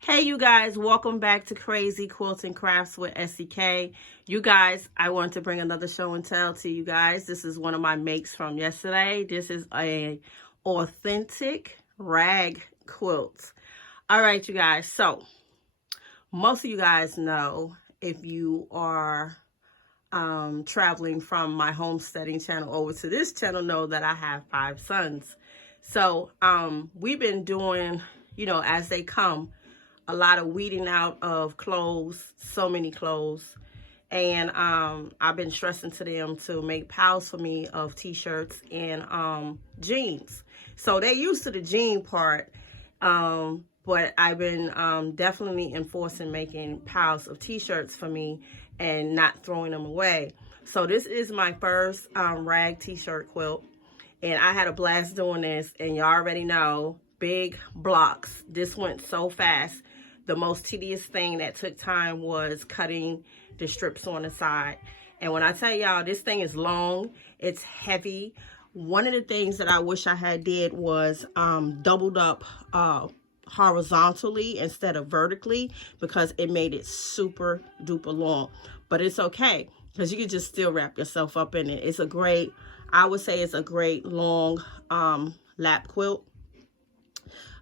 Hey you guys, welcome back to Crazy Quilts and Crafts with SEK. You guys, I want to bring another show and tell to you guys. This is one of my makes from yesterday. This is a authentic rag quilt. All right, you guys. So most of you guys know, if you are traveling from my homesteading channel over to this channel, know that I have 5 sons. So we've been doing, as they come, a lot of weeding out of clothes, so many clothes. And I've been stressing to them to make piles for me of t-shirts and jeans. So they're used to the jean part, but I've been definitely enforcing making piles of t-shirts for me and not throwing them away. So this is my first rag t-shirt quilt. And I had a blast doing this, and you already know, big blocks. This went so fast. The most tedious thing that took time was cutting the strips on the side. And when I tell y'all, this thing is long, it's heavy. One of the things that I wish I had did was doubled up horizontally instead of vertically, because it made it super duper long. But it's okay, because you can just still wrap yourself up in it. It's a great, I would say it's a great long lap quilt.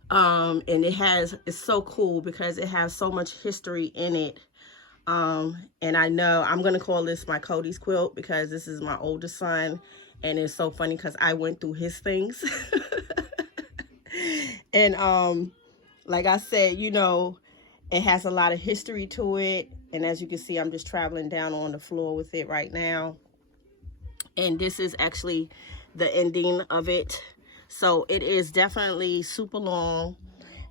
And it's so cool because it has so much history in it. And I know I'm going to call this my Codey's quilt, because this is my oldest son. And it's so funny because I went through his things. And like I said, it has a lot of history to it. And as you can see, I'm just traveling down on the floor with it right now. And this is actually the ending of it. So it is definitely super long.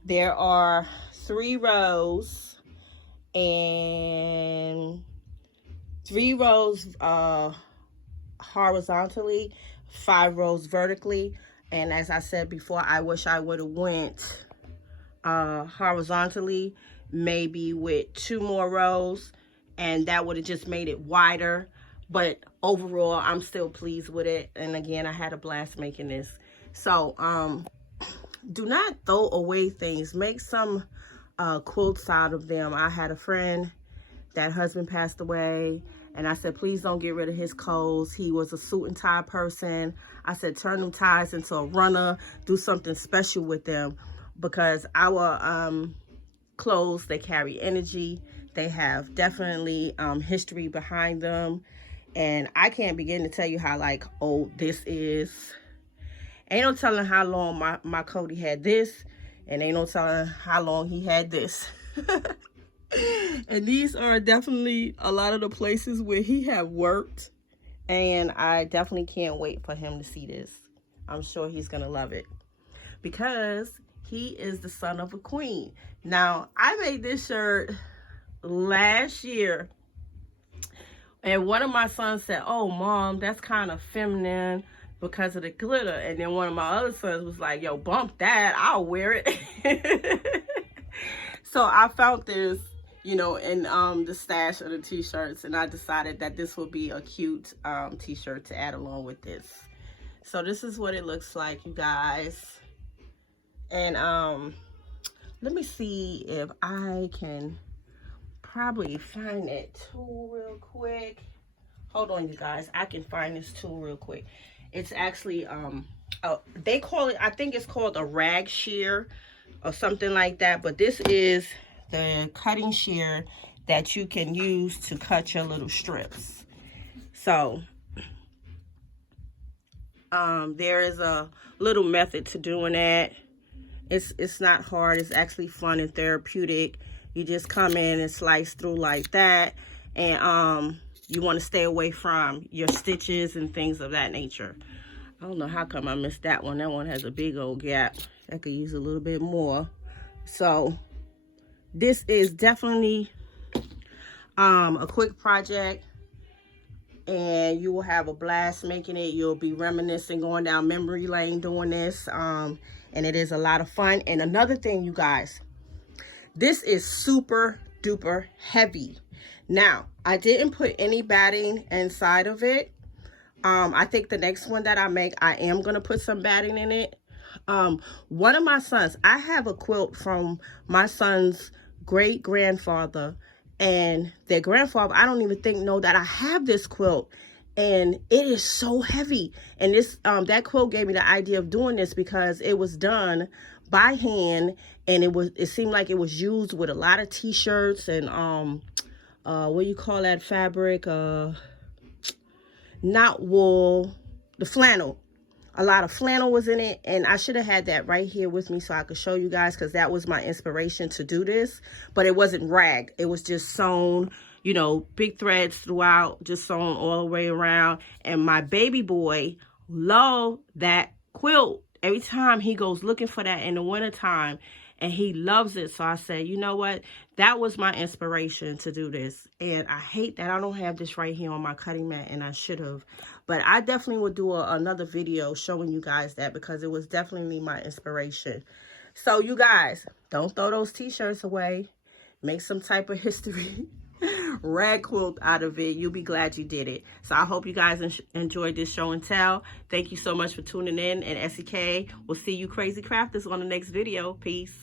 There are 3 rows and 3 rows horizontally, 5 rows vertically. And as I said before, I wish I would have went horizontally, maybe with 2 more rows, and that would have just made it wider. But overall, I'm still pleased with it. And again, I had a blast making this. So do not throw away things. Make some quilts out of them. I had a friend that husband passed away, and I said, please don't get rid of his clothes. He was a suit and tie person. I said, turn them ties into a runner, do something special with them, because our clothes, they carry energy. They have definitely history behind them. And I can't begin to tell you how old this is. Ain't no telling how long my Codey had this, and ain't no telling how long he had this. And these are definitely a lot of the places where he have worked, and I definitely can't wait for him to see this. I'm sure he's gonna love it, because he is the son of a queen. Now, I made this shirt last year, and one of my sons said, oh, Mom, that's kind of feminine because of the glitter. And then one of my other sons was like, yo, bump that, I'll wear it. So I found this, in the stash of the t-shirts, and I decided that this would be a cute t-shirt to add along with this. So this is what it looks like, you guys. And let me see if I can probably find that tool real quick. Hold on, you guys, I can find this tool real quick. It's actually, they call it, I think it's called a rag shear or something like that. But this is the cutting shear that you can use to cut your little strips. So, there is a little method to doing that. It's not hard. It's actually fun and therapeutic. You just come in and slice through like that. And, you want to stay away from your stitches and things of that nature. I don't know how come I missed that one. That one has a big old gap. I could use a little bit more. So this is definitely a quick project, and you will have a blast making it. You'll be reminiscing, going down memory lane doing this. And it is a lot of fun. And another thing, you guys, this is super duper heavy. Now, I didn't put any batting inside of it. I think the next one that I make, I am going to put some batting in it. One of my sons, I have a quilt from my son's great grandfather, and their grandfather, I don't even think know that I have this quilt, and it is so heavy. And this that quilt gave me the idea of doing this because it was done by hand, and it seemed like it was used with a lot of t-shirts and what do you call that fabric, not wool, the flannel. A lot of flannel was in it, and I should have had that right here with me so I could show you guys, because that was my inspiration to do this. But it wasn't rag. It was just sewn, you know, big threads throughout, just sewn all the way around. And my baby boy loved that quilt. Every time he goes looking for that in the wintertime, and he loves it. So I said, you know what? That was my inspiration to do this. And I hate that I don't have this right here on my cutting mat, and I should have. But I definitely will do another video showing you guys that, because it was definitely my inspiration. So you guys, don't throw those t-shirts away. Make some type of history rag quilt out of it. You'll be glad you did it. So I hope you guys enjoyed this show and tell. Thank you so much for tuning in. And SEK, we'll see you crazy crafters on the next video. Peace.